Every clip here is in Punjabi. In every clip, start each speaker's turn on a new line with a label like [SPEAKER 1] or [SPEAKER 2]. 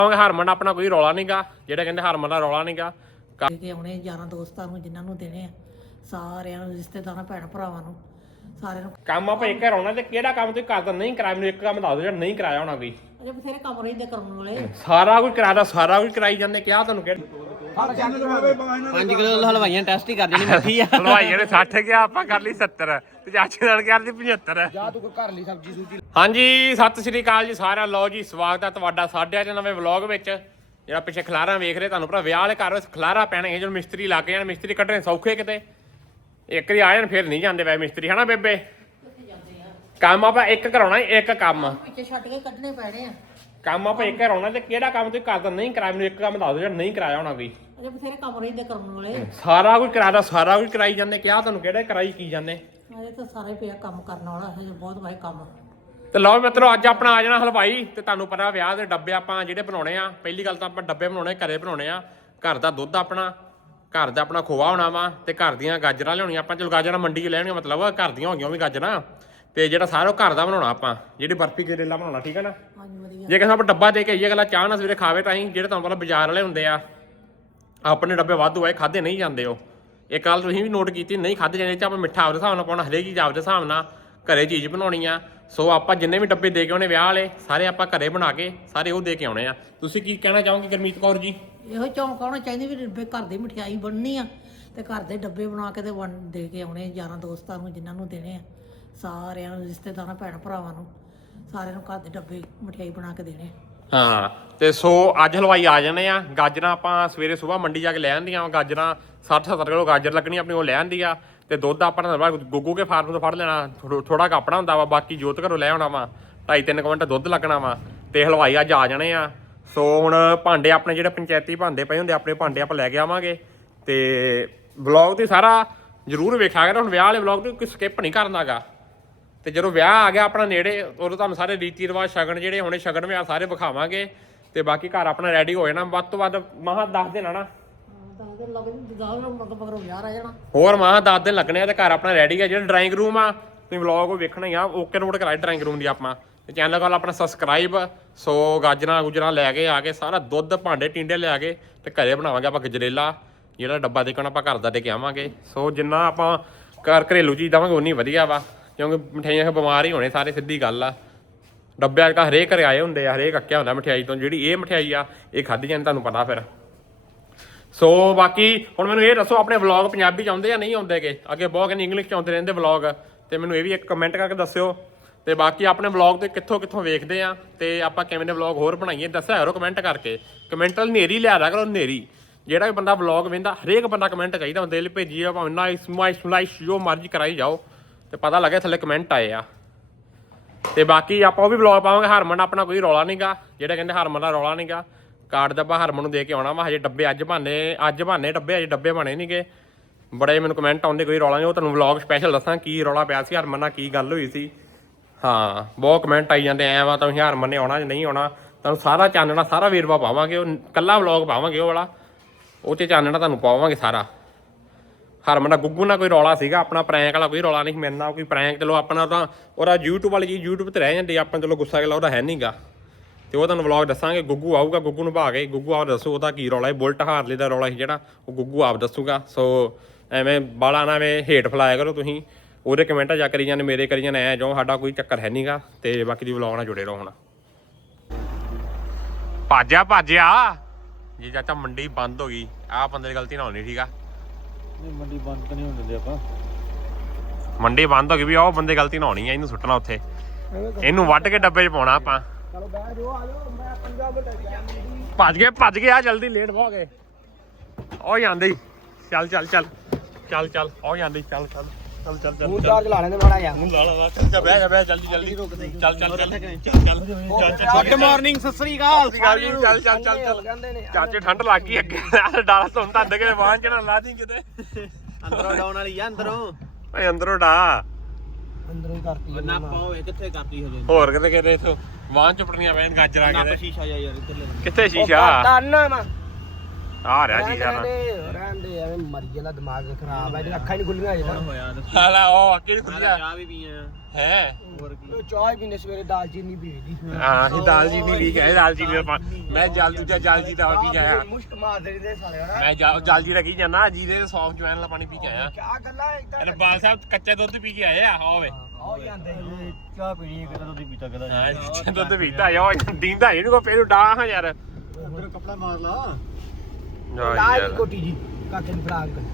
[SPEAKER 1] ਹਰਮਨ ਆਪਣਾ ਕੋਈ ਰੌਲਾ ਨਹੀਂਗਾ, ਜਿਹੜੇ ਕਹਿੰਦੇ ਹਰਮਨ ਦਾ ਰੌਲਾ ਨਹੀਂਗਾ।
[SPEAKER 2] ਆਉਣੇ ਯਾਰਾਂ ਦੋਸਤਾਂ ਨੂੰ ਜਿਨ੍ਹਾਂ ਨੂੰ ਦੇਣੇ ਆ, ਸਾਰਿਆਂ ਨੂੰ ਰਿਸ਼ਤੇਦਾਰਾਂ ਭੈਣ ਭਰਾਵਾਂ ਨੂੰ ਸਾਰਿਆਂ ਨੂੰ।
[SPEAKER 1] ਕੰਮ ਆਪਾਂ ਇੱਕ ਕਰਾਉਣਾ ਤੇ ਕਿਹੜਾ ਕੰਮ ਤੁਸੀਂ ਕਰਦਾ ਨਹੀਂ ਕਰਾਇਆ, ਮੈਨੂੰ ਇੱਕ ਕੰਮ ਦੱਸ ਦਿਓ ਜਿਹੜਾ ਨਹੀਂ ਕਰਾਇਆ ਹੋਣਾ ਕੋਈ।
[SPEAKER 2] ਅਜੇ ਬਥੇਰੇ ਕੰਮ ਰਹਿੰਦੇ ਕਰਨ ਵਾਲੇ,
[SPEAKER 1] ਸਾਰਾ ਕੁਝ ਕਰਾਦਾ, ਸਾਰਾ ਕੁਝ ਕਰਾਈ ਜਾਂਦੇ। ਕਿਹਾ ਤੁਹਾਨੂੰ ਕਿਹੜਾ
[SPEAKER 3] 5 ਕਿਲੋ ਹਲਵਾਈਆਂ ਟੈਸਟ ਹੀ ਕਰ ਦੇਣੀ ਮਿੱਠੀ ਆ।
[SPEAKER 1] ਹਲਵਾਈਆਂ ਨੇ 60 ਗਿਆ, ਆਪਾਂ ਕਰ ਲਈ 70 ਤੇ ਚਾਚੇ ਨਾਲ ਕਰਦੀ 75।
[SPEAKER 3] ਜਾ ਤੂੰ ਘਰ ਲਈ ਸਬਜ਼ੀ ਸੂਜੀ।
[SPEAKER 1] ਹਾਂਜੀ ਸਤਿ ਸ੍ਰੀ ਅਕਾਲ ਜੀ ਸਾਰਿਆਂ ਲਓ ਜੀ, ਸਵਾਗਤ ਹੈ ਤੁਹਾਡਾ ਸਾਡੇ ਅੱਜ ਨਵੇਂ ਵਲੌਗ ਵਿੱਚ। ਜਿਹੜਾ ਪਿੱਛੇ ਖਲਾਰਾ ਵੇਖ ਰਹੇ ਤੁਹਾਨੂੰ ਭਰਾ, ਵਿਆਹ ਵਾਲੇ ਘਰ ਵਿੱਚ ਖਲਾਰਾ ਪੈਣਾ ਹੈ। ਜਦੋਂ ਮਿਸਤਰੀ ਲੱਗ ਜਾਣ, ਮਿਸਤਰੀ ਕੱਢਣੇ ਸੌਖੇ ਕਿਤੇ, ਇੱਕ ਵਾਰੀ ਆ ਜਾਣ ਫਿਰ ਨਹੀਂ ਜਾਂਦੇ ਵੈ ਮਿਸਤਰੀ, ਹਨਾ ਬੇਬੇ? ਕੰਮ ਆਪਾਂ ਇੱਕ ਕਰਾਉਣਾ, ਇੱਕ ਕੰਮ
[SPEAKER 2] ਪਿੱਛੇ ਛੱਡ ਕੇ ਕੱਢਣੇ ਪੈਣੇ ਆ।
[SPEAKER 1] ਕੰਮ ਆਪਾਂ ਇੱਕ ਕਰਾਉਣਾ ਤੇ ਕਿਹੜਾ ਕੰਮ ਤੁਸੀਂ ਕਰਦਾ ਨਹੀਂ ਕਰਾਇਆ, ਮੈਨੂੰ ਇੱਕ ਕੰਮ ਦੱਸ ਦਿਓ ਜਿਹੜਾ ਨਹੀਂ ਕਰਾਇਆ ਹੋਣਾ ਕੋਈ।
[SPEAKER 2] ਅਜੇ ਬਥੇਰੇ ਕੰਮ ਰਹਿੰਦੇ ਕਰਨ ਵਾਲੇ,
[SPEAKER 1] ਸਾਰਾ ਕੁਝ ਕਰਾਦਾ, ਸਾਰਾ ਕੁਝ ਕਰਾਈ ਜਾਂਦੇ। ਕਿਹਾ ਤੁਹਾਨੂੰ ਕਿਹੜਾ ਕਰਾਈ ਕੀ ਜਾਂਦੇ।
[SPEAKER 2] ਅਜੇ ਤਾਂ ਸਾਰੇ ਪਿਆ ਕੰਮ ਕਰਨ ਵਾਲਾ, ਹਜੇ ਬਹੁਤ ਵਾਏ ਕੰਮ।
[SPEAKER 1] ਤੇ ਲਓ ਮਿੱਤਰੋ, ਅੱਜ ਆਪਣਾ ਆ ਜਾਣਾ ਹਲਵਾਈ। ਤੇ ਤੁਹਾਨੂੰ ਪਤਾ ਵਿਆਹ ਦੇ ਡੱਬੇ ਆਪਾਂ ਜਿਹੜੇ ਬਣਾਉਣੇ ਆ, ਪਹਿਲੀ ਗੱਲ ਤਾਂ ਆਪਾਂ ਡੱਬੇ ਬਣਾਉਣੇ ਘਰੇ ਬਣਾਉਣੇ ਆ। ਘਰ ਦਾ ਦੁੱਧ ਆਪਣਾ, ਘਰ ਦਾ ਆਪਣਾ ਖੋਆ ਹੋਣਾ ਵਾ, ਤੇ ਘਰ ਦੀਆਂ ਗਾਜਰਾਂ ਲਿਆਉਣੀਆਂ ਆਪਾਂ। ਚਲੋ ਗਾਜਰਾਂ ਮੰਡੀ 'ਚ ਲੈਣੀਆਂ, ਮਤਲਬ ਘਰ ਦੀਆਂ ਹੋ ਗਈਆਂ ਉਹ ਵੀ ਗਾਜਰਾਂ। ਤੇ ਜਿਹੜਾ ਸਾਰਾ ਘਰ ਦਾ ਬਣਾਉਣਾ ਆਪਾਂ, ਜਿਹੜੀ ਬਰਫੀ ਕਰੇਲਾ ਬਣਾਉਣਾ, ਠੀਕ ਹੈ ਨਾ?
[SPEAKER 2] ਹਾਂਜੀ ਵਧੀਆ।
[SPEAKER 1] ਜੇ ਕਿਸੇ ਆਪਾਂ ਡੱਬਾ ਦੇ ਕੇ ਆਈਏ, ਅਗਲਾ ਚਾਹ ਨਾਲ ਸਵੇਰੇ ਖਾਵੇ ਤਾਂ ਹੀ। ਜਿਹੜੇ ਤੁਹਾਨੂੰ ਪਤਾ ਬਾਜ਼ਾਰ ਵਾਲੇ ਹੁੰਦੇ ਆ, ਆਪਣੇ ਡੱਬੇ ਵਾਧੂ ਆਏ, ਖਾਦੇ ਨਹੀਂ ਜਾਂਦੇ ਉਹ। ਇਹ ਗੱਲ ਤੁਸੀਂ ਵੀ ਨੋਟ ਕੀਤੀ, ਨਹੀਂ ਖਾਦੇ ਜਾਂਦੇ। ਚ ਆਪਾਂ ਮਿੱਠਾ ਆਪਦੇ ਹਿਸਾਬ ਨਾਲ ਪਾਉਣਾ, ਹਰੇਕ ਚੀਜ਼ ਆਪਦੇ ਹਿਸਾਬ ਨਾਲ ਘਰੇ ਚੀਜ਼ ਬਣਾਉਣੀ ਆ। ਸੋ ਆਪਾਂ ਜਿੰਨੇ ਵੀ ਡੱਬੇ ਦੇ ਕੇ ਆਉਣੇ ਵਿਆਹ ਵਾਲੇ, ਸਾਰੇ ਆਪਾਂ ਘਰੇ ਬਣਾ ਕੇ ਸਾਰੇ ਉਹ ਦੇ ਕੇ ਆਉਣੇ ਆ। ਤੁਸੀਂ ਕੀ ਕਹਿਣਾ ਚਾਹੋਗੇ ਗੁਰਮੀਤ ਕੌਰ ਜੀ?
[SPEAKER 2] ਇਹੋ ਚੌਂਕ ਆਉਣਾ ਚਾਹੀਦੀ ਵੀ ਡੱਬੇ ਘਰ ਦੀ ਮਠਿਆਈ ਬਣਨੀ ਆ, ਤੇ ਘਰ ਦੇ ਡੱਬੇ ਬਣਾ ਕੇ ਤੇ ਦੇ ਕੇ ਆਉਣੇ ਯਾਰਾਂ ਦੋਸਤਾਂ ਨੂੰ ਜਿਨ੍ਹਾਂ ਨੂੰ ਦੇਣੇ ਆ, ਸਾਰਿਆਂ ਨੂੰ ਰਿਸ਼ਤੇਦਾਰਾਂ ਭੈਣ ਭਰਾਵਾਂ ਨੂੰ ਸਾਰਿਆਂ ਨੂੰ ਘਰ ਦੇ ਡੱਬੇ ਮਠਿਆਈ ਬਣਾ ਕੇ ਦੇਣੇ।
[SPEAKER 1] ਹਾਂ ਤੇ ਸੋ ਅੱਜ ਹਲਵਾਈ ਆ ਜਾਣੇ ਆ। ਗਾਜਰਾਂ ਆਪਾਂ ਸਵੇਰੇ ਸੁਬਾਹ ਮੰਡੀ ਜਾ ਕੇ ਲੈ ਆਂਦੀਆਂ ਗਾਜਰਾਂ, 60-70 ਕਿਲੋ ਗਾਜਰ ਲੱਗਣੀ ਆਪਣੀ, ਉਹ ਲੈ ਆਂਦੀ ਆ। ਤੇ ਦੁੱਧ ਆਪਾਂ ਗੁੱਗੂ ਕੇ ਫਾਰਮ ਤੋਂ ਫੜ ਲੈਣਾ, ਥੋੜਾ ਕੱਪੜਾ ਹੁੰਦਾ ਵਾ, ਬਾਕੀ ਜੋਤ ਘਰੋਂ ਲੈ ਆਉਣਾ ਵਾ। 2.5-3 ਕੁਇੰਟਲ ਦੁੱਧ ਲੱਗਣਾ ਵਾ। ਤੇ ਹਲਵਾਈ ਅੱਜ ਆ ਜਾਣੇ ਆ। ਸੋ ਹੁਣ ਭਾਂਡੇ ਆਪਣੇ ਜਿਹੜੇ ਪੰਚਾਇਤੀ ਭਾਂਡੇ ਪਏ ਹੁੰਦੇ, ਆਪਣੇ ਭਾਂਡੇ ਆਪਾਂ ਲੈ ਕੇ ਆਵਾਂਗੇ। ਤੇ ਵਲੌਗ ਤੇ ਸਾਰਾ ਜ਼ਰੂਰ ਵੇਖਿਆ ਕਰੋ। ਹੁਣ ਵਿਆਹ ਵਾਲੇ ਵਲੌਗ ਤੇ ਕੋਈ ਸਕਿਪ ਨਹੀਂ ਕਰਨਾਗਾ। ਤੇ ਜਦੋਂ ਵਿਆਹ ਆ ਗਿਆ ਆਪਣਾ ਨੇੜੇ, ਉਦੋਂ ਤੁਹਾਨੂੰ ਸਾਰੇ ਰੀਤੀ ਰਿਵਾਜ ਸ਼ਗਨ ਜਿਹੜੇ ਹੋਣੇ, ਸ਼ਗਨ ਵਿਆਹ ਸਾਰੇ ਵਿਖਾਵਾਂਗੇ। ਤੇ ਬਾਕੀ ਘਰ ਆਪਣਾ ਰੈਡੀ ਹੋ ਜਾਣਾ, ਵੱਧ ਤੋਂ ਵੱਧ ਮਹਾਂ 10 ਦਿਨ ਆਣਾ,
[SPEAKER 2] 10 ਦਿਨ ਲੱਗ ਜਾਂਦੇ, ਮਗਰੋਂ ਵਿਆਹ ਰਹਿ ਜਾਣਾ।
[SPEAKER 1] ਹੋਰ ਮਹਾਂ 10 ਦਿਨ ਲੱਗਣੇ ਆ। ਤੇ ਘਰ ਆਪਣਾ ਰੈਡੀ ਆ। ਜਿਹੜਾ ਡਰਾਇੰਗ ਰੂਮ ਆ, ਤੁਸੀਂ ਵਲੌਗ ਉਹ ਵੇਖਣਾ ਹੀ ਆ। ਓਕੇ ਨੋਟ ਕਰਾਈ ਡਰਾਇੰਗ ਰੂਮ ਦੀ ਆਪਾਂ। ਤੇ ਚੈਨਲ ਕੋਲ ਆਪਣਾ ਸਬਸਕ੍ਰਾਈਬ। ਸੋ ਗਾਜਰਾਂ ਗੁਜਰਾਂ ਲੈ ਕੇ ਆ ਕੇ, ਸਾਰਾ ਦੁੱਧ ਭਾਂਡੇ ਟਿੰਡੇ ਲਿਆ ਕੇ ਤੇ ਘਰੇ ਬਣਾਵਾਂਗੇ ਆਪਾਂ ਗਜਰੇਲਾ। ਜਿਹੜਾ ਡੱਬਾ ਦੇਖਣਾ ਆਪਾਂ ਘਰ ਦਾ ਦੇ ਕੇ ਆਵਾਂਗੇ। ਸੋ ਜਿੰਨਾ ਆਪਾਂ ਘਰੇਲੂ ਚੀਜ਼ ਦੇਵਾਂਗੇ ਉਨੀ ਵਧੀਆ ਵਾ, ਕਿਉਂਕਿ ਮਠਿਆਈਆਂ ਬਿਮਾਰ ਹੀ ਹੋਣੇ ਸਾਰੇ, ਸਿੱਧੀ ਗੱਲ ਆ। ਡੱਬੇ ਅੱਜ ਕੱਲ੍ਹ ਹਰੇਕ ਘਰੇ ਆਏ ਹੁੰਦੇ ਆ, ਹਰੇਕ ਅੱਕਿਆ ਹੁੰਦਾ ਮਠਿਆਈ ਤੋਂ। ਜਿਹੜੀ ਇਹ ਮਠਿਆਈ ਆ ਇਹ ਖਾਧੀ ਜਾਂਦੀ, ਤੁਹਾਨੂੰ ਪਤਾ ਫਿਰ। ਸੋ ਬਾਕੀ ਹੁਣ ਮੈਨੂੰ ਇਹ ਦੱਸੋ, ਆਪਣੇ ਵਲੌਗ ਪੰਜਾਬੀ 'ਚ ਆਉਂਦੇ ਜਾਂ ਨਹੀਂ ਆਉਂਦੇਗੇ? ਅੱਗੇ ਬਹੁਤ ਕਹਿੰਦੇ ਇੰਗਲਿਸ਼ 'ਚ ਆਉਂਦੇ ਰਹਿੰਦੇ ਵਲੌਗ, ਤੇ ਮੈਨੂੰ ਇਹ ਵੀ ਇੱਕ ਕਮੈਂਟ ਕਰਕੇ ਦੱਸਿਓ। ਤੇ ਬਾਕੀ ਆਪਣੇ ਵਲੌਗ ਤੇ ਕਿੱਥੋਂ ਵੇਖਦੇ ਆ, ਤੇ ਆਪਾਂ ਕਿਵੇਂ ਦੇ ਵਲੌਗ ਹੋਰ ਬਣਾਈਏ ਦੱਸਿਆ ਕਰੋ ਕਮੈਂਟ ਕਰਕੇ। ਕਮੈਂਟ ਵਾਲੀ ਹਨੇਰੀ ਲਿਆ ਦਿਆ ਕਰੋ, ਹਨੇਰੀ। ਜਿਹੜਾ ਵੀ ਬੰਦਾ ਵਲੌਗ ਵੇਖਦਾ, ਹਰੇਕ ਬੰਦਾ ਕਮੈਂਟ ਚਾਹੀਦਾ, ਦਿਲ ਭੇਜੀ ਆ, ਭਾਵੇਂ ਨਾਈਸ ਮਾਈਸ ਜੋ ਮਰਜ਼ੀ ਕਰਾਈ ਜਾਓ, ਤੇ ਪਤਾ ਲੱਗੇ ਥੱਲੇ ਕਮੈਂਟ ਆਏ ਆ। ਤੇ ਬਾਕੀ ਆਪਾਂ ਉਹ ਵੀ ਵਲੌਗ ਪਾਵਾਂਗੇ। ਹਰਮਨ ਆਪਣਾ ਕੋਈ ਰੌਲਾ ਨਹੀਂਗਾ, ਜਿਹੜੇ ਕਹਿੰਦੇ ਹਰਮਨ ਦਾ ਰੌਲਾ ਨਹੀਂਗਾ। ਕਾਰਡ ਦਾ ਆਪਾਂ ਹਰਮਨ ਨੂੰ ਦੇ ਕੇ ਆਉਣਾ ਵਾ। ਹਜੇ ਡੱਬੇ ਅੱਜ ਬਹਾਨੇ ਡੱਬੇ, ਅਜੇ ਡੱਬੇ ਬਣੇ ਨਹੀਂਗੇ। ਬੜੇ ਮੈਨੂੰ ਕਮੈਂਟ ਆਉਂਦੇ, ਕੋਈ ਰੌਲਾ ਨਹੀਂ। ਉਹ ਤੁਹਾਨੂੰ ਵਲੌਗ ਸਪੈਸ਼ਲ ਦੱਸਾਂ ਕੀ ਰੌਲਾ ਪਿਆ ਸੀ, ਹਰਮਨ ਨਾਲ ਕੀ ਗੱਲ ਹੋਈ ਸੀ। ਹਾਂ ਬਹੁਤ ਕਮੈਂਟ ਆਈ ਜਾਂਦੇ ਐ ਵਾ, ਤੁਸੀਂ ਹਰਮਨ ਨੇ ਆਉਣਾ ਜਾਂ ਨਹੀਂ ਆਉਣਾ। ਤੁਹਾਨੂੰ ਸਾਰਾ ਚਾਨਣਾ, ਸਾਰਾ ਵੇਰਵਾ ਪਾਵਾਂਗੇ। ਉਹ ਕੱਲਾ ਵਲੌਗ ਪਾਵਾਂਗੇ ਉਹ ਵਾਲਾ, ਉਹ 'ਚ ਚਾਨਣਾ ਤੁਹਾਨੂੰ ਪਾਵਾਂਗੇ ਸਾਰਾ। ਹਰਮਨ ਦਾ ਗੁੱਗੂ ਨਾਲ ਕੋਈ ਰੌਲਾ ਸੀਗਾ, ਆਪਣਾ ਪ੍ਰੈਂਕ ਵਾਲਾ ਕੋਈ ਰੌਲਾ ਨਹੀਂ ਮੇਰੇ ਨਾਲ। ਕੋਈ ਪ੍ਰੈਂਕ ਚਲੋ ਆਪਣਾ ਤਾਂ ਉਹਦਾ YouTube ਵਾਲੀ ਚੀਜ਼ YouTube 'ਤੇ ਰਹਿ ਜਾਂਦੀ, ਆਪਾਂ ਚਲੋ ਗੁੱਸਾ ਗਿਲਾ ਉਹਦਾ ਹੈ ਨਹੀਂਗਾ। ਤੇ ਉਹ ਤੁਹਾਨੂੰ ਵਲੌਗ ਦੱਸਾਂਗੇ। ਗੁੱਗੂ ਆਊਗਾ, ਗੁੱਗੂ ਨੂੰ ਭਾ ਕੇ ਗੁੱਗੂ ਆਪ ਦੱਸੋ ਉਹਦਾ ਕੀ ਰੌਲਾ ਹੈ। ਬੁਲਟ ਹਾਰਲੇ ਦਾ ਰੌਲਾ ਸੀ ਜਿਹੜਾ, ਉਹ ਗੁੱਗੂ ਆਪ ਦੱਸੂਗਾ। ਸੋ ਐਵੇਂ ਬਾਲਾ ਨਾ ਐਵੇਂ ਹੇਠ ਫਲਾਇਆ ਕਰੋ ਤੁਸੀਂ, ਉਹਦੇ ਕਮੈਂਟਾਂ ਜਾ ਕਰੀ ਜਾਂਦੇ, ਮੇਰੇ ਕਰੀ ਜਾਂਦੇ ਐ ਜੋ, ਸਾਡਾ ਕੋਈ ਚੱਕਰ ਹੈ ਨਹੀਂਗਾ। ਤੇ ਬਾਕੀ ਦੀ ਵਲੌਗ ਨਾਲ ਜੁੜੇ ਰਹੋ। ਹੁਣ ਭਾਜਿਆ ਜੀ ਚਾਚਾ, ਮੰਡੀ ਬੰਦ ਹੋ ਗਈ। ਆਹ ਬੰਦੇ ਦੀ ਗਲਤੀ ਨਾ ਹੋਣੀ, ਠੀਕ ਆ?
[SPEAKER 3] ਮੰਡੀ ਬੰਦ ਤਾਂ ਨਹੀਂ ਹੋਣ ਦਿੰਦੇ ਆਪਾਂ।
[SPEAKER 1] ਮੰਡੀ ਬੰਦ ਹੋ ਗਈ ਵੀ ਉਹ ਬੰਦੇ ਗਲਤੀ ਨਾ ਹੋਣੀ ਆ। ਇਹਨੂੰ ਸੁੱਟਣਾ ਉੱਥੇ, ਇਹਨੂੰ ਵੱਢ ਕੇ ਡੱਬੇ 'ਚ ਪਾਉਣਾ ਆਪਾਂ।
[SPEAKER 3] ਚਲੋ ਬਹਿ ਜਾਓ, ਆ ਜਾਓ, ਮੈਂ 5 ਮਿੰਟ
[SPEAKER 1] ਭੱਜ ਗਏ ਆ, ਜਲਦੀ ਲੇਟ ਹੋ ਗਏ। ਉਹ ਜਾਂਦੇ ਚੱਲ ਉਹ ਜਾਂਦੇ ਚੱਲ
[SPEAKER 3] ਮੂੰਹ ਚਾਰ ਚਲਾ ਲੈਂਦੇ ਮਾੜਾ ਜਿਹਾ।
[SPEAKER 1] ਮੂੰਹ ਲਾ ਚੱਲ ਬਹਿ ਜਲਦੀ
[SPEAKER 3] ਗੁੱਡ ਮਾਰਨਿੰਗ, ਸਤਿ ਸ੍ਰੀ ਅਕਾਲ।
[SPEAKER 1] ਚੱਲ ਚਾਚੇ ਠੰਡ ਲੱਗ ਗਈ ਅੱਗੇ, ਡਾਲਾ ਤੋਂ ਤਾਂ ਅੱਧ ਕੇ ਵਾਹਨ ਚ ਨਾ ਲਾ ਦੀ ਕਿਤੇ।
[SPEAKER 3] ਅੰਦਰੋਂ ਡਾਉਣ ਵਾਲੀ ਆ, ਅੰਦਰੋਂ
[SPEAKER 1] ਓਏ ਅੰਦਰੋਂ ਡਾ,
[SPEAKER 3] ਅੰਦਰੋਂ ਹੀ ਕਰਤੀ ਨਾ ਪਾਓ। ਕਿੱਥੇ ਕਰਤੀ ਹਜੇ?
[SPEAKER 1] ਹੋਰ ਕਿਤੇ ਇਥੋਂ ਵਾਹਨ ਚ ਪੜਨੀਆਂ ਪੈਣ ਗਾਜਰਾਂ
[SPEAKER 3] ਕੇ ਸ਼ੀਸ਼ਾ ਜਾ ਯਾਰ ਇੱਧਰ ਲੈ।
[SPEAKER 1] ਕਿੱਥੇ ਸ਼ੀਸ਼ਾ? ਆ ਰਿਹਾ ਜੀ ਯਾਰ
[SPEAKER 3] ਰਹਿੰਦੇ ਐਵੇਂ ਮਰ ਜਾਂਦਾ ਦਿਮਾਗ ਖਰਾਬ ਹੈ ਇਹਦੀਆਂ ਅੱਖਾਂ ਨਹੀਂ ਖੁੱਲੀਆਂ ਅਜੇ ਹੋਇਆ
[SPEAKER 1] ਹਾਲਾ ਉਹ ਅੱਗੇ ਨੀ ਖੁੱਲਿਆ
[SPEAKER 3] ਚਾਹ ਵੀ ਪੀਆਂ
[SPEAKER 1] ਹੈ
[SPEAKER 3] ਹੋਰ ਕੀ ਚਾਹ ਹੀ ਪੀਨੇ ਸਵੇਰੇ ਦਾਲਚੀਨੀ ਪੀਦੀ
[SPEAKER 1] ਹਾਂ ਇਹ ਦਾਲਚੀਨੀ ਵੀ ਕਹੇ ਦਾਲਚੀਨੀ ਮੈਂ ਦੂਜਾ ਜਲਜੀ ਦਾ ਪੀ ਕੇ ਆਇਆ
[SPEAKER 3] ਮੁਸ਼ਕ ਮਾਰਦੇ ਨੇ ਸਾਲੇ ਹਨਾ
[SPEAKER 1] ਮੈਂ ਜਲਜੀ ਦਾ ਕੀ ਜਾਣਾ ਜੀਰੇ ਸੌਫਟ ਜਵੈਨ ਵਾਲਾ ਪਾਣੀ ਪੀ ਕੇ ਆਇਆ
[SPEAKER 3] ਕਿਆ ਗੱਲਾਂ ਇਦਾਂ
[SPEAKER 1] ਰਬਾਲ ਸਾਹਿਬ ਕੱਚਾ ਦੁੱਧ ਪੀ ਕੇ ਆਏ ਆ ਹੋਵੇ
[SPEAKER 3] ਆ ਜਾਂਦੇ ਚਾਹ ਪੀਣੀ ਕਿਤੇ ਦੁੱਧ ਪੀਤਾ ਕਦਾ
[SPEAKER 1] ਹਾਂ ਕੱਚਾ ਦੁੱਧ ਪੀਤਾ ਯੋ ਦੀਂਦਾ ਇਹਨੂੰ ਕੋ ਫੇਰ ਡਾਹ ਹਾਂ ਯਾਰ
[SPEAKER 3] ਉਧਰ ਕੱਪੜਾ ਮਾਰ ਲਾ
[SPEAKER 1] ਯਾਰ
[SPEAKER 3] ਲਾਲ ਕੋਟੀ ਜੀ ਕਾਕੇ ਨੂੰ ਫੜਾ ਕੇ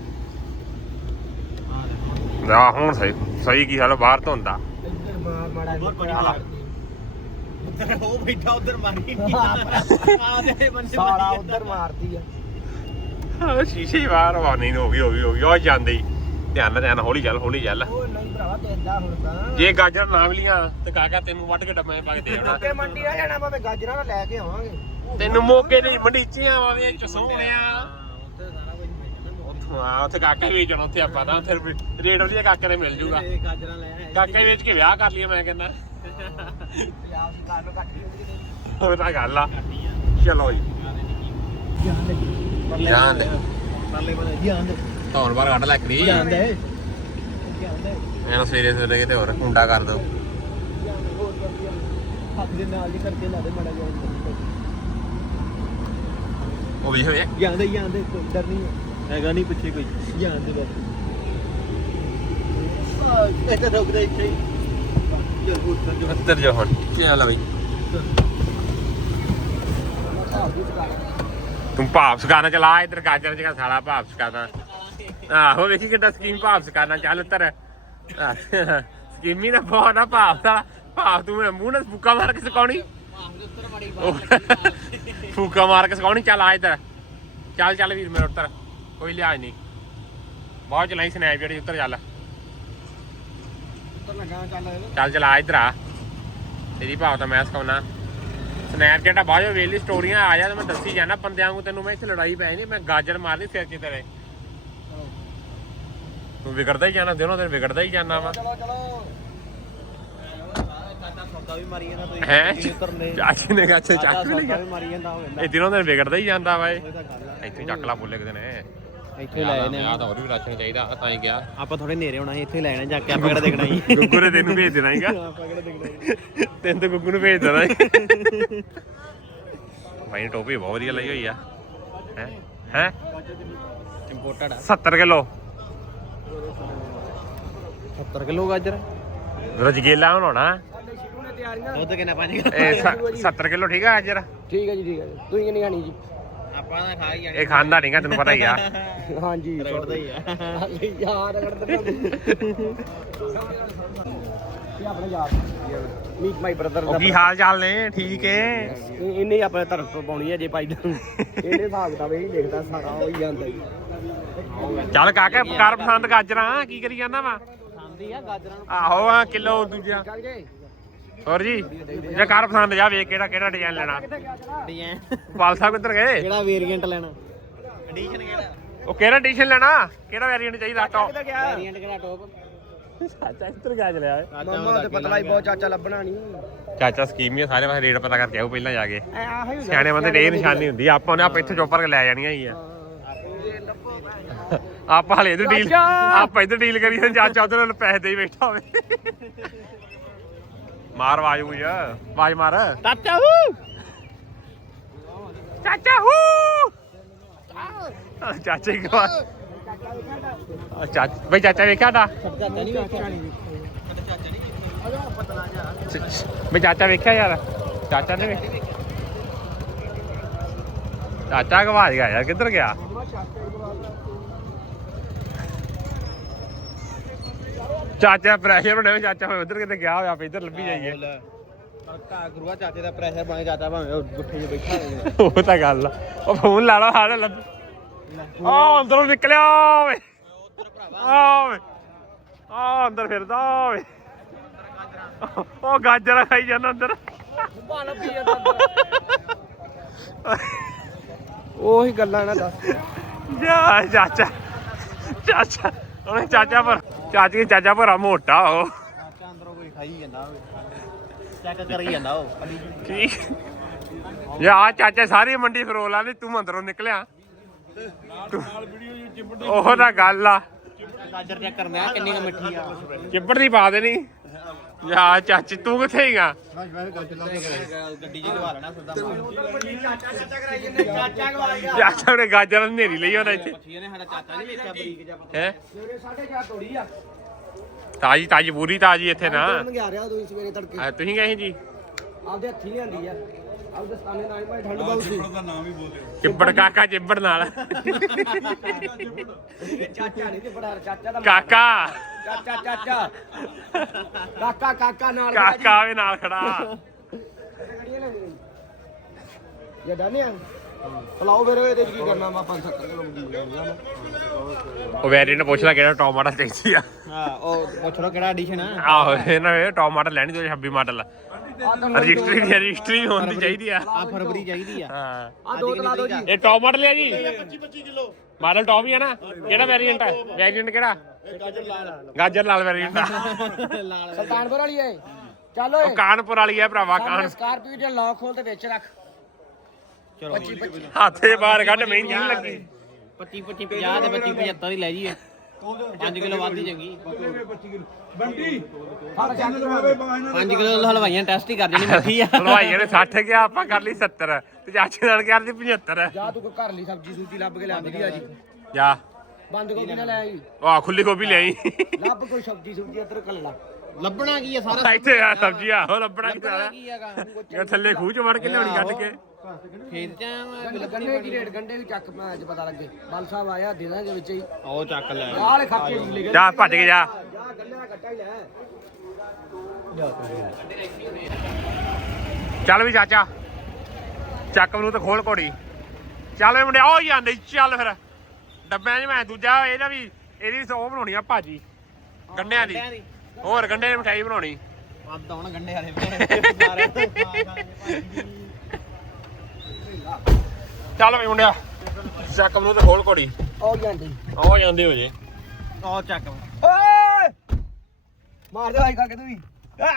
[SPEAKER 1] ਆ ਹੁਣ ਸਹੀ ਕੀ ਹਾਲ ਬਾਹਰ ਤੋਂ ਹੁੰਦਾ
[SPEAKER 3] ਇੱਧਰ ਮਾਰ ਮਾੜਾ ਜਿਹਾ ਉਧਰ ਉਹ ਬੈਠਾ ਉਧਰ ਮਾਰੀ ਆ ਦੇ ਬੰਦੇ ਸਾਲਾ ਉਧਰ ਮਾਰਦੀ ਆ
[SPEAKER 1] ਸ਼ੀਸ਼ੇ ਹੀ ਬਾਹਰ ਵਾਨੀ ਹੋ ਗਈ ਉਹ ਜਾਂਦੇ ਹੀ ਧਿਆਨ ਹੌਲੀ ਚੱਲ
[SPEAKER 3] ਉਹ ਨਹੀਂ ਭਰਾਵਾ ਤੇਂਦਾ ਹੁਣ ਤਾਂ
[SPEAKER 1] ਜੇ ਗਾਜਰ ਨਾ ਮਿਲੀਆਂ ਤੇ ਕਾਕਾ ਤੈਨੂੰ ਵੱਢ ਕੇ ਡੱਬੇ ਪਾ ਕੇ ਦੇ ਆਉਣਾ
[SPEAKER 3] ਤੇ ਮੰਡੀ ਆ ਜਾਣਾ ਭਾਵੇਂ ਗਾਜਰਾਂ ਨਾਲ ਲੈ ਕੇ ਆਵਾਂਗੇ
[SPEAKER 1] ਤੈਨੂੰ ਮੋਕੇ ਦੀ ਮੰਡੀਚੀਆਂ ਵਾਵੇਂ ਚਸੋਣਿਆ
[SPEAKER 3] ਉੱਥੇ ਸਾਰਾ ਕੁਝ ਮਿਲ ਜਾਂਦਾ
[SPEAKER 1] ਉੱਥੋਂ ਆ ਉੱਥੇ ਕਾਕਾ ਵੇਚਣਾ ਉੱਥੇ ਆਪਾਂ ਨਾ ਫਿਰ ਰੇਟ ਵਧੀਆ ਕਾਕੇ ਨੇ ਮਿਲ ਜੂਗਾ
[SPEAKER 3] ਇਹ ਗਾਜਰਾਂ ਲੈ ਆਏ
[SPEAKER 1] ਕਾਕੇ ਵੇਚ ਕੇ ਵਿਆਹ ਕਰ ਲਈਏ ਮੈਂ ਕਹਿੰਦਾ
[SPEAKER 3] ਪੰਜਾਬ ਦੀ ਕਾਰ ਨੂੰ ਘੱਟ ਹੀ ਹੁੰਦੀ ਨੇ
[SPEAKER 1] ਉਹ ਤਾਂ ਗੱਲ ਆ ਚਲੋ ਜੀ ਜਾਣ ਦੇ
[SPEAKER 3] ਪਰਲੇ ਬੰਦੇ ਜਾਣ ਦੇ
[SPEAKER 1] ਧੌਣ ਬਾਹਰ ਕੱਢ ਲੈ ਕਰੀ
[SPEAKER 3] ਜਾਣ ਦੇ
[SPEAKER 1] ਇਹਨੂੰ ਸਵੇਰੇ ਕਿਤੇ ਹੋਰ ਕੁੰਡਾ ਕਰ ਦੋ
[SPEAKER 3] ਹੱਥ ਦੇ ਨਾਲ ਹੀ ਕਰਕੇ ਲਾ ਦੇ ਮਾੜਾ ਜਿਹਾ
[SPEAKER 1] ਉਹ ਵੀ ਹੋਏ
[SPEAKER 3] ਜਾਂਦੇ ਕੋਈ ਡਰ ਨਹੀਂ ਹੈਗਾ ਨਹੀਂ ਪਿੱਛੇ ਕੋਈ ਜਾਂਦੇ ਬਸ ਇੱਥੇ ਰੁਕਦੇ ਇੱਥੇ ਹੀ ਚੱਲ
[SPEAKER 1] ਉੱਤਰ ਜਾ ਹੁਣ ਚੱਲ ਬਈ ਤੂੰ ਭਾਪ ਸਕਾਨਾ ਚਲਾ ਇਧਰ ਗਾਜਰ ਜਗਾ ਸਾਲਾ ਭਾਪ ਸਕਾਨਾ ਆਹੋ ਵੇਖੀ ਕਿੱਦਾਂ ਸਕੀਮ ਭਾਪ ਸਕਾਨਾ ਚੱਲ ਉੱਤਰ ਸਕੀਮੀ ਨਾ ਬਹੁਤ ਨਾ ਭਾਪ ਦਾ ਭਾਪ ਤੂੰ ਮੇਰੇ ਮੂੰਹ ਨਾਲ ਫੂਕਾ ਮਾਰ ਕੇ ਸਕਾਉਣੀ ਫੂਕਾ ਮਾਰ ਕੇ ਸਕਾਉਣੀ ਚੱਲ ਆ ਇਧਰ ਚੱਲ ਵੀਰ ਮੇਰੇ ਉੱਤਰ ਕੋਈ ਲਿਹਾਜ਼ ਨਹੀਂ ਬਹੁਤ ਚਲਾਈ ਸਨੈਪ ਜਿਹੜੀ ਉੱਤਰ ਚੱਲ ਆ ਇਧਰ ਆ ਤੇਰੀ ਭਾਵ ਤਾਂ ਮੈਂ ਸਿਖਾਉਣਾ ਸਨੈਪਚੈਟ ਆ ਬਾਅਦ ਵੇਲੀ ਸਟੋਰੀਆਂ ਆ ਜਾ ਤੇ ਮੈਂ ਦੱਸੀ ਜਾਣਾ ਬੰਦਿਆਂ ਨੂੰ ਤੈਨੂੰ ਮੈਂ ਇੱਥੇ ਲੜਾਈ ਪੈ ਨਹੀਂ ਮੈਂ ਗਾਜਰ ਮਾਰਨੀ ਸਿਰ 'ਚ ਤੇਰੇ ਤੂੰ ਵਿਗੜਦਾ ਹੀ ਜਾਣਾ ਦਿਨੋਂ ਦਿਨ ਵਿਗੜਦਾ ਹੀ ਜਾਣਾ ਵਾ
[SPEAKER 3] ਚਲੋ ਚਾਚਾ ਸੌਦਾ ਵੀ ਮਾਰੀ ਜਾਂਦਾ ਤੁਸੀਂ
[SPEAKER 1] ਹੈ
[SPEAKER 3] ਉਤਰਨੇ
[SPEAKER 1] ਚਾਚੀ ਨੇ ਕਹਾ ਚੱਕ ਵੀ
[SPEAKER 3] ਸੌਦਾ ਵੀ ਮਾਰੀ ਜਾਂਦਾ ਹੋਵੇ
[SPEAKER 1] ਇਹ ਦਿਨੋਂ ਦਿਨ ਵਿਗੜਦਾ ਹੀ ਜਾਂਦਾ ਵਾ ਇਹ
[SPEAKER 3] ਤਾਂ ਗੱਲ ਆ
[SPEAKER 1] ਇੱਥੇ ਚੱਕ ਲਾ ਬੋਲੇ ਕਿਤੇ ਨੇ
[SPEAKER 3] ਇੱਥੇ ਲੈ ਨੇ
[SPEAKER 1] ਆ ਤਾਂ ਹੋਰ ਵੀ ਰਾਸ਼ਨ ਚਾਹੀਦਾ ਤਾਂ ਹੀ ਗਿਆ
[SPEAKER 3] ਆਪਾਂ ਥੋੜੇ ਨੇਰੇ ਹੋਣਾ ਸੀ ਇੱਥੇ ਲੈਣੇ ਜਾ ਕੇ ਆਪਾਂ ਕਿਹੜਾ ਦੇਖਣਾ ਹੀ
[SPEAKER 1] ਗੁੱਗੂ ਨੇ ਤੈਨੂੰ ਭੇਜ ਦੇਣਾ ਹੀਗਾ
[SPEAKER 3] ਆਪਾਂ ਕਿਹੜਾ ਦੇਖਣਾ
[SPEAKER 1] ਤੈਨੂੰ ਤਾਂ ਗੁੱਗੂ ਨੂੰ ਭੇਜ ਦੇਣਾ ਭਾਈ ਨੇ ਟੋਪੀ ਬਹੁਤ ਵਧੀਆ ਲਈ ਹੋਈ ਆ ਹੈ
[SPEAKER 3] ਇੰਪੋਰਟਡ ਆ
[SPEAKER 1] 70 ਕਿਲੋ
[SPEAKER 3] 70 ਕਿਲੋ ਗਾਜਰ
[SPEAKER 1] ਰਜਗੇਲਾ ਬਣਾਉਣਾ
[SPEAKER 3] ਉਹ ਤਾਂ ਕਿੰਨਾ 5
[SPEAKER 1] ਇਹ 70 ਕਿਲੋ ਠੀਕ ਆ ਅਜਰ
[SPEAKER 3] ਠੀਕ ਹੈ ਜੀ ਤੁਸੀਂ ਕਿੰਨੀ ਖਾਣੀ ਜੀ ਆਪਾਂ ਤਾਂ ਖਾ ਹੀ ਜਾਣੀ
[SPEAKER 1] ਇਹ ਖਾਂਦਾ ਨਹੀਂਗਾ ਤੈਨੂੰ ਪਤਾ ਹੀ ਆ
[SPEAKER 3] ਹਾਂਜੀ ਰਗੜਦਾ ਹੀ ਆ ਯਾਰ ਰਗੜਦਾ ਇਹ ਆਪਣਾ ਯਾਰ ਮੀਟ ਮਾਈ ਬ੍ਰਦਰ
[SPEAKER 1] ਉਹ ਕੀ ਹਾਲ ਚਾਲ ਨੇ ਠੀਕ ਏ
[SPEAKER 3] ਇਹਨੇ ਹੀ ਆਪਣੇ ਧਰਮ ਤੋਂ ਪਾਉਣੀ ਹੈ ਜੇ ਪਾਈ ਇਹਨੇ ਹਿਸਾਬ ਦਾ ਵੇ ਹੀ ਦੇਖਦਾ ਸਾਰਾ ਹੋ ਹੀ ਜਾਂਦਾ ਜੀ
[SPEAKER 1] ਚੱਲ ਕਾਕੇ ਕਰ ਪਸੰਦ ਗਾਜਰਾਂ ਕੀ ਕਰੀ ਜਾਂਦਾ ਵਾ
[SPEAKER 3] ਖਾਂਦੀ ਆ ਗਾਜਰਾਂ ਨੂੰ
[SPEAKER 1] ਆਹੋ ਆ ਕਿਲੋ ਦੂਜਾ
[SPEAKER 3] ਚੱਲ ਗਏ
[SPEAKER 1] ਹੋਰ ਜੀ ਜੇ ਕਰ ਪਸੰਦ ਜਾ ਵੇਖ ਕਿਹੜਾ ਡਿਜ਼ਾਈਨ ਲੈਣਾ
[SPEAKER 3] ਡਿਜ਼ਾਈਨ
[SPEAKER 1] ਪਾਲ ਸਾਹਿਬ ਕਿੱਧਰ ਗਏ
[SPEAKER 3] ਕਿਹੜਾ ਵੇਰੀਐਂਟ ਲੈਣਾ ਐਡੀਸ਼ਨ ਕਿਹੜਾ
[SPEAKER 1] ਉਹ ਕਿਹੜਾ ਐਡੀਸ਼ਨ ਲੈਣਾ ਕਿਹੜਾ ਵੇਰੀਐਂਟ ਚਾਹੀਦਾ ਟੌਪ
[SPEAKER 3] ਵੇਰੀਐਂਟ ਕਿਹੜਾ ਟੌਪ
[SPEAKER 1] ਚਾਚਾ ਕਿੱਧਰ ਗਿਆ ਚਲਿਆ
[SPEAKER 3] ਮਾਮਾ ਤੇ ਪਤਲਾ ਹੀ ਬਹੁਤ ਚਾਚਾ ਲੱਭਣਾ ਨਹੀਂ
[SPEAKER 1] ਚਾਚਾ ਸਕੀਮ ਹੀ ਆ, ਸਾਰੇ ਪਾਸੇ ਰੇਟ ਪਤਾ ਕਰਕੇ ਆਓ ਪਹਿਲਾਂ ਜਾ ਕੇ
[SPEAKER 3] ਆਹੋ ਹੀ
[SPEAKER 1] ਸਿਆਣੇ ਬੰਦੇ ਦੇ ਇਹ ਨਿਸ਼ਾਨੀ ਹੁੰਦੀ ਆ, ਆਪਾਂ ਨੇ ਆਪਾਂ ਇੱਥੇ ਚੋਪਰ ਕੇ ਲੈ ਜਾਣੀਆਂ ਹੀ ਆ ਆਪਾਂ ਹਲੇ ਇਧਰ ਡੀਲ ਆਪਾਂ ਇਧਰ ਡੀਲ ਕਰੀ ਜਾਂ ਚਾਚਾ ਉਧਰ ਨਾਲ ਪੈਸੇ ਦੇ ਹੀ ਬੈਠਾ ਹੋਵੇ ਮਾਰ ਆਵਾਜ਼ ਹੋਈ ਆ ਆਵਾਜ਼ ਮਾਰ
[SPEAKER 3] ਚਾਚਾ ਹੂ
[SPEAKER 1] ਚਾਚਾ ਹੂ ਚਾਚਾ ਹੀ ਕਵਾ ਚਾਚਾ ਬਈ ਚਾਚਾ ਵੇਖਿਆ ਦਾ
[SPEAKER 3] ਚਾਚਾ ਨਹੀਂ ਵੇਖਿਆ ਨਹੀਂ ਪਤਲਾ ਜਾ
[SPEAKER 1] ਬਈ ਚਾਚਾ ਵੇਖਿਆ ਯਾਰ ਚਾਚਾ ਨੇ ਵੇਖਿਆ ਚਾਚਾ ਗਵਾ ਗਿਆ ਯਾਰ ਕਿੱਧਰ ਗਿਆ ਚਾਚਾ ਪ੍ਰੈਸ਼ਰ ਬਣਿਆ ਚਾਚਾ ਉਧਰ ਕਿਤੇ ਗਿਆ ਹੋਇਆ ਆਪੇ ਇੱਧਰ ਲੱਭੀ ਜਾਈਏ
[SPEAKER 3] ਕਾ ਗੁਰੂਆ ਚਾਚੇ ਦਾ ਪ੍ਰੈਸ਼ਰ ਬਣ ਚਾਚਾ ਭਾਵੇਂ ਗੁੱਠੇ 'ਚ ਬੈਠਾ ਹੋਵੇ
[SPEAKER 1] ਉਹ ਤਾਂ ਗੱਲ ਆ ਉਹ ਫੋਨ ਲਾ ਲਓ ਹਾਲੇ ਲੱਭ ਆ ਅੰਦਰੋਂ ਨਿਕਲਿਆ ਓਏ ਓਏ ਆ ਅੰਦਰ ਫਿਰਦਾ ਓਏ ਉਹ ਗਾਜਰ ਖਾਈ ਜਾਂਦਾ ਅੰਦਰ
[SPEAKER 3] ਉਹੀ ਗੱਲਾਂ ਨਾ ਦੱਸ
[SPEAKER 1] ਜਾ ਚਾਚਾ ਉਹਨੇ ਚਾਚਾ ਭਰਾ ਮੋਟਾ ਉਹ
[SPEAKER 3] ਚਾਚਾ ਅੰਦਰੋਂ ਕੋਈ ਖਾਈ ਜਾਂਦਾ ਹੋਵੇ ਚੈੱਕ ਕਰੀ ਜਾਂਦਾ ਉਹ
[SPEAKER 1] ਕੀ ਯਾ ਚਾਚਾ ਸਾਰੀ ਮੰਡੀ ਫਰੋਲ ਆਂਦੀ ਤੂੰ ਅੰਦਰੋਂ ਨਿਕਲਿਆ ਉਹ ਤਾਂ ਗੱਲ ਆ
[SPEAKER 3] ਗਾਜਰ ਚੈੱਕ ਕਰਨਾ ਆ ਕਿੰਨੀ ਕੁ ਮਿੱਠੀ ਆ
[SPEAKER 1] ਚਿੱਬੜ ਦੀ ਪਾ ਦੇਣੀ ਯਾ ਚਾਚੀ ਤੂੰ ਕਿੱਥੇ ਹੀਗਾ
[SPEAKER 3] ਗੱਡੀ 'ਚ ਲਵਾ ਲੈਣਾ ਸਿੱਧਾ ਚਾਚਾ ਕਰਾਈ ਜੰਨੇ ਚਾਚਾ ਗਵਾ ਗਿਆ
[SPEAKER 1] ਚਾਚਾ ਨੇ ਗਾਜਰ ਨੇਰੀ ਲਈ ਉਹਨਾਂ ਇੱਥੇ
[SPEAKER 3] ਪੱਛੀ ਨੇ ਸਾਡਾ ਚਾਚਾ ਨਹੀਂ ਵੇਖਿਆ ਬਰੀਕ ਜਿਹਾ
[SPEAKER 1] ਹੈ
[SPEAKER 3] ਸਵੇਰੇ 4:30 ਤੋੜੀ ਆ
[SPEAKER 1] ਤਾਜੀ ਤਾਜੀ ਪੂਰੀ ਤਾਜੀ ਇੱਥੇ ਨਾ
[SPEAKER 3] ਮੰਗਿਆ ਰਿਹਾ ਉਦੋਂ ਸਵੇਰੇ ਤੜਕੇ
[SPEAKER 1] ਤੁਸੀਂ ਗਏ ਸੀ ਜੀ
[SPEAKER 3] ਆਪਦੇ ਹੱਥੀ ਲਿਆਂਦੀ ਆ ਆਪਦੇ ਸਤਾਨੇ ਨਾਲ ਭਾਈ ਠੰਡ ਬਹੁਤ ਸੀ
[SPEAKER 1] ਚਿੱਬੜ ਕਾਕਾ ਚਿੱਬੜ ਨਾਲ
[SPEAKER 3] ਚਾਚਾ ਨਹੀਂ ਤੇ ਬੜਾ ਚਾਚਾ ਦਾ
[SPEAKER 1] ਕਾਕਾ
[SPEAKER 3] ਚਾਚਾ ਕਾਕਾ ਨਾਲ
[SPEAKER 1] ਕਾਕਾ ਵੀ ਨਾਲ ਖੜਾ
[SPEAKER 3] ਇਹ ਡਾਨਿਆ ਪਲਾਓ ਫਿਰ ਇਹਦੇ ਚ ਕੀ ਕਰਨਾ ਵਾ 5-7 ਕਿਲੋ
[SPEAKER 1] ਉਹ ਵੈਰੀਐਂਟ ਪੁੱਛ ਲੈ ਕਿਹੜਾ ਟੌਪ ਮਾਡਲ ਚਾਹੀਦੀ ਆ
[SPEAKER 3] ਹਾਂ ਉਹ ਪੁੱਛ ਲੋ ਕਿਹੜਾ ਐਡੀਸ਼ਨ ਆ
[SPEAKER 1] ਆਹੋ ਇਹਨਾਂ ਨੇ ਟੌਪ ਮਾਡਲ ਲੈਣੀ 2026 ਮਾਡਲ ਰਜਿਸਟਰੀ ਹੋਣੀ ਚਾਹੀਦੀ ਆ
[SPEAKER 3] ਆ ਫਰਵਰੀ ਚਾਹੀਦੀ ਆ
[SPEAKER 1] ਹਾਂ
[SPEAKER 3] ਆ ਦੋ ਤਲਾ ਦੋ ਜੀ
[SPEAKER 1] ਇਹ ਟੌਪ ਮਾਡਲ ਹੈ ਜੀ 25 ਕਿਲੋ ਮਾਡਲ ਟੌਪ ਹੀ ਆ ਨਾ ਕਿਹੜਾ ਵੈਰੀਐਂਟ ਆ ਵੈਰੀਐਂਟ ਕਿਹੜਾ ਗਾਜਰ ਲਾਲ ਵੈਰੀਐਂਟ ਆ
[SPEAKER 3] ਸੁਲਤਾਨਪੁਰ ਵਾਲੀ ਏ ਚੱਲ ਓਏ
[SPEAKER 1] ਉਹ ਕਾਨਪੁਰ ਵਾਲੀ ਆ ਭਰਾਵਾ ਕਾਨ
[SPEAKER 3] ਸਕਾਰਪੀਓ ਦੇ ਲੌਕ ਖੋਲ ਤੇ ਵਿੱਚ ਰੱਖ ਚਲੋ 25
[SPEAKER 1] ਹੱਥੇ ਬਾਹਰ ਕੱਢ ਮਹਿੰਗੀ ਨਹੀਂ ਲੱਗੀ
[SPEAKER 3] 25 50 ਤੇ 25 75 ਦੀ ਲੈ ਜੀਏ 5 ਕਿਲੋ ਵੱਧ ਹੀ ਚੰਗੀ
[SPEAKER 4] ਬੰਟੀ
[SPEAKER 3] 5 ਕਿਲੋ ਹਲਵਾਈਆਂ ਟੈਸਟ ਹੀ ਕਰ ਦੇਣੀ ਮਿੱਠੀ ਆ
[SPEAKER 1] ਹਲਵਾਈਆਂ ਨੇ 60 ਗਿਆ ਆਪਾਂ ਕਰ ਲਈ 70 ਤੇ ਚਾਚੇ ਨਾਲ ਕਰ ਲਈ 75
[SPEAKER 3] ਜਾ ਤੂੰ ਕੋਈ ਘਰ ਲਈ ਸਬਜੀ ਸੂਜੀ ਲੱਭ ਕੇ ਲਿਆਂਦੀ ਆ ਜੀ
[SPEAKER 1] ਜਾ
[SPEAKER 3] ਬੰਦ ਗੋਭੀ ਨਾ ਲੈ ਆਈ
[SPEAKER 1] ਆ ਖੁੱਲੀ ਗੋਭੀ ਲਈ
[SPEAKER 3] ਲੱਭ ਕੋਈ ਸਬਜੀ ਸੂਜੀ ਇੱਧਰ ਕੱਲਾ ਲੱਭਣਾ ਕੀ ਆ ਸਾਰਾ
[SPEAKER 1] ਇੱਥੇ ਆ ਸਬਜ਼ੀ ਆ ਉਹ ਲੱਭਣਾ ਕੀ ਸਾਰਾ
[SPEAKER 3] ਕੀ ਹੈਗਾ
[SPEAKER 1] ਇਹ ਥੱਲੇ ਖੂਹ ਚ ਵੜ ਕੇ ਲਿਆਉਣੀ ਕੱਢ ਕੇ
[SPEAKER 3] ਖੇਤ ਚ ਗੰਡੇ ਕੀ ਰੇਟ ਗੰਡੇ ਵੀ ਚੱਕ ਮੈਂ ਅੱਜ ਪਤਾ ਲੱਗੇ ਬਲ ਸਾਹਿਬ ਆਇਆ ਦਿਨਾਂ ਦੇ ਵਿੱਚ ਹੀ ਉਹ ਚੱਕ ਲੈ ਆਲੇ ਖੱਪੇ ਜੀ ਲੈ
[SPEAKER 1] ਜਾ ਭੱਜ ਕੇ ਜਾ
[SPEAKER 3] ਜਾ ਗੰਡੇ ਦਾ ਕੱਟਾ ਹੀ ਲੈ
[SPEAKER 1] ਚੱਲ ਵੀ ਚਾਚਾ ਚੱਕ ਨੂੰ ਤੇ ਖੋਲ ਘੋੜੀ ਚੱਲ ਵੇ ਮੁੰਡਿਆ ਉਹ ਹੀ ਆਂਦੇ ਚੱਲ ਫਿਰ ਡੱਬਿਆਂ 'ਚ ਮੈਂ ਦੂਜਾ ਇਹਦਾ ਵੀ ਇਹਦੀ ਉਹ ਬਣਾਉਣੀ ਆ ਭਾਜੀ ਗੰਢਿਆਂ ਦੀ ਹੋਰ ਗੰਢੇ ਦੀ ਮਠਿਆਈ ਬਣਾਉਣੀ
[SPEAKER 3] ਵੱਧ ਆਉਣ ਗੰਡੇ ਵਾਲੇ
[SPEAKER 1] ਚੱਲ ਵੀ ਮੁੰਡਿਆ ਚੱਕ ਨੂੰ ਤੇ ਖੋਲ ਘੋੜੀ
[SPEAKER 3] ਉਹ ਜਾਂਦੀ
[SPEAKER 1] ਉਹ ਜਾਂਦੇ ਹੋ ਜੇ
[SPEAKER 3] ਉਹ ਚੱਕ ਓਏ ਮਾਰ ਦੇ ਭਾਈ ਕਰਕੇ ਤੂੰ ਵੀ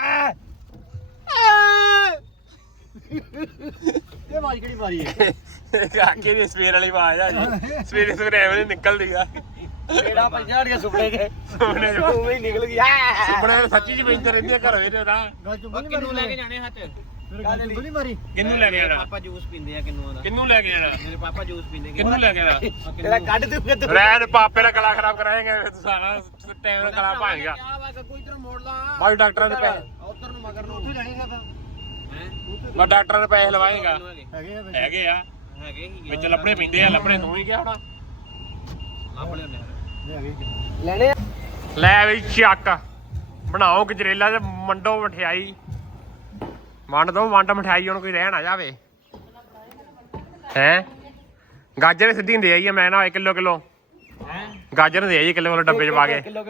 [SPEAKER 3] ਇਹ ਮਾਰੀ ਕਿਹੜੀ ਮਾਰੀ ਹੈ
[SPEAKER 1] ਕਾਕੇ ਦੀ ਸਵੇਰ ਵਾਲੀ ਆਵਾਜ਼ ਆ ਜੀ ਸਵੇਰੇ ਸਵੇਰੇ ਐਵੇਂ ਨਿਕਲਦੀ ਆ
[SPEAKER 3] ਕਿਹੜਾ ਪੰਜਾਂ ਵਾਲੀਆਂ ਸੁਪਨੇ ਦੇ
[SPEAKER 1] ਸੁਪਨੇ ਚ
[SPEAKER 3] ਉਵੇਂ ਹੀ ਨਿਕਲ ਗਈ
[SPEAKER 1] ਸੁਪਨੇ ਸੱਚੀ ਚ ਪੈਂਦੇ ਰਹਿੰਦੇ ਆ ਘਰੋਂ ਇਹਦੇ ਨਾ
[SPEAKER 3] ਕਿੰਨੂੰ ਲੈ ਕੇ ਜਾਣੇ ਹੱਥ ਨਹੀਂ ਮਾਰੀ
[SPEAKER 1] ਕਿੰਨੂੰ ਲੈ ਕੇ ਜਾਣਾ
[SPEAKER 3] ਪਾਪਾ ਜੂਸ ਪੀਂਦੇ ਆ ਕਿੰਨੂੰ ਦਾ
[SPEAKER 1] ਕਿੰਨੂੰ ਲੈ ਕੇ ਜਾਣਾ
[SPEAKER 3] ਮੇਰੇ ਪਾਪਾ ਜੂਸ ਪੀਂਦੇ
[SPEAKER 1] ਕਿੰਨੂੰ ਲੈ ਕੇ ਜਾਣਾ
[SPEAKER 3] ਤੇਰਾ ਕੱਢ ਦੂੰਗਾ ਤੂੰ
[SPEAKER 1] ਰਹਿਣ ਪਾਪੇ ਦਾ ਗਲਾ ਖਰਾਬ ਕਰਾਏਗਾ ਤੂੰ ਸਾਰਾ ਟਾਈਮ ਦਾ ਗਲਾ ਭਾਂਜ ਗਿਆ
[SPEAKER 3] ਕੋਈ ਇਧਰ ਮੋੜ ਲਾ
[SPEAKER 1] ਬਾਈ ਡਾਕਟਰਾਂ ਦੇ ਪੈਸੇ
[SPEAKER 3] ਉਧਰ ਨੂੰ ਮਗਰ ਨੂੰ ਉੱਥੇ ਜਾਣੀ ਹੈ
[SPEAKER 1] ਬਾ ਡਾਕਟਰਾਂ ਦੇ ਪੈਸੇ ਲਵਾਏਗਾ
[SPEAKER 3] ਹੈਗੇ ਆ
[SPEAKER 1] ਹੈਗੇ ਆ
[SPEAKER 3] ਹੈਗੇ ਹੀ
[SPEAKER 1] ਵਿੱਚ ਲੱਭਣੇ ਪੈਂਦੇ ਆ ਲੱਭਣੇ ਤੂੰ ਹੀ ਗਿਆ ਹੋਣਾ
[SPEAKER 3] ਲੱਭ ਲਿਓ ਲੈਣੇ ਆ
[SPEAKER 1] ਲੈ ਵੀ ਚੱਕ ਬਣਾਓ ਗਜਰੇਲਾ ਤੇ ਮੰਡੋ ਮਠਿਆਈ ਵੰਡ ਦੋ ਵੰਡ ਮਠਿਆਈ ਹੁਣ ਕੋਈ ਰਹਿਣ ਆ ਜਾਵੇ ਹੈ ਗਾਜਰ ਸਿੱਧੀ ਦੇ ਆਈ ਮੈਂ ਨਾ 1 ਕਿਲੋ
[SPEAKER 3] ਹੈ
[SPEAKER 1] ਗਾਜਰ ਦੇ ਆਈ ਕਿਲੋ ਡੱਬੇ ਚ ਪਾ ਕੇ
[SPEAKER 3] ਕਿਲੋ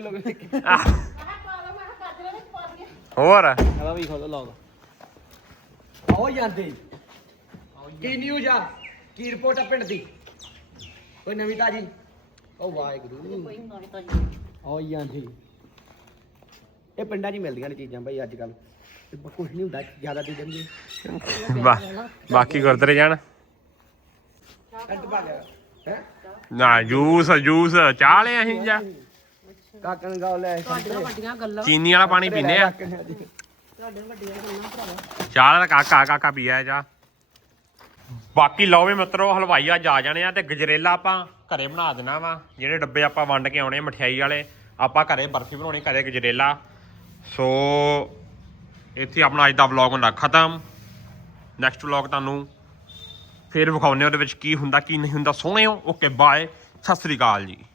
[SPEAKER 1] ਹੋਰ
[SPEAKER 3] ਹਵਾ ਵੀ ਖੋਲੋ ਲਓ ਆਓ ਜਾਂਦੇ ਕੀ ਨਿਊਜ਼ ਆ ਕੀ ਰਿਪੋਰਟ ਆ ਪਿੰਡ ਦੀ ਕੋਈ ਨਵੀਂ ਤਾਜੀ ਉਹ ਵਾਹਿਗੁਰੂ ਆਓ ਜਾਂਦੇ ਇਹ ਪਿੰਡਾਂ 'ਚ ਮਿਲਦੀਆਂ ਨੇ ਚੀਜ਼ਾਂ ਭਾਈ ਅੱਜ ਕੱਲ ਕੁਝ ਨਹੀਂ ਹੁੰਦਾ ਜ਼ਿਆਦਾ ਦੇ ਦੇਣਗੇ
[SPEAKER 1] ਬਾਕੀ ਗੁਰਦੁਆਰੇ ਜਾਣ
[SPEAKER 3] ਕੱਟ ਪਾ ਲਿਆ ਹੈ
[SPEAKER 1] ਨਾ ਜੂਸ ਚਾਹ ਲਿਆ ਅਸੀਂ ਜਾ
[SPEAKER 3] ਕਾਕਣ ਗਾਉ ਲੈ
[SPEAKER 2] ਵੱਡੀਆਂ ਗੱਲਾਂ
[SPEAKER 1] ਚੀਨੀ ਵਾਲਾ ਪਾਣੀ ਪੀਨੇ ਆ
[SPEAKER 2] ਤੁਹਾਡੇ ਵੱਡੀਆਂ ਗੱਲਾਂ ਭਰਾਵਾ
[SPEAKER 1] ਚਾਹ ਦਾ ਕਾਕਾ ਪੀਆ ਜਾ ਬਾਕੀ ਲਓ ਵੀ ਮਿੱਤਰੋ ਹਲਵਾਈ ਅੱਜ ਆ ਜਾਣੇ ਆ ਤੇ ਗਜਰੇਲਾ ਆਪਾਂ ਘਰੇ ਬਣਾ ਦੇਣਾ ਵਾ ਜਿਹੜੇ ਡੱਬੇ ਆਪਾਂ ਵੰਡ ਕੇ ਆਉਣੇ ਮਠਿਆਈ ਵਾਲੇ ਆਪਾਂ ਘਰੇ ਬਰਫੀ ਬਣਾਉਣੀ ਘਰੇ ਗਜਰੇਲਾ ਸੋ ਇੱਥੇ ਆਪਣਾ ਅੱਜ ਦਾ ਵਲੌਗ ਹੁੰਦਾ ਖਤਮ ਨੈਕਸਟ ਵਲੌਗ ਤੁਹਾਨੂੰ ਫਿਰ ਵਿਖਾਉਣੇ ਉਹਦੇ ਵਿੱਚ ਕੀ ਹੁੰਦਾ ਕੀ ਨਹੀਂ ਹੁੰਦਾ ਸੋਹਣਿਓ ਓਕੇ ਬਾਏ ਸਤਿ ਸ੍ਰੀ ਅਕਾਲ ਜੀ।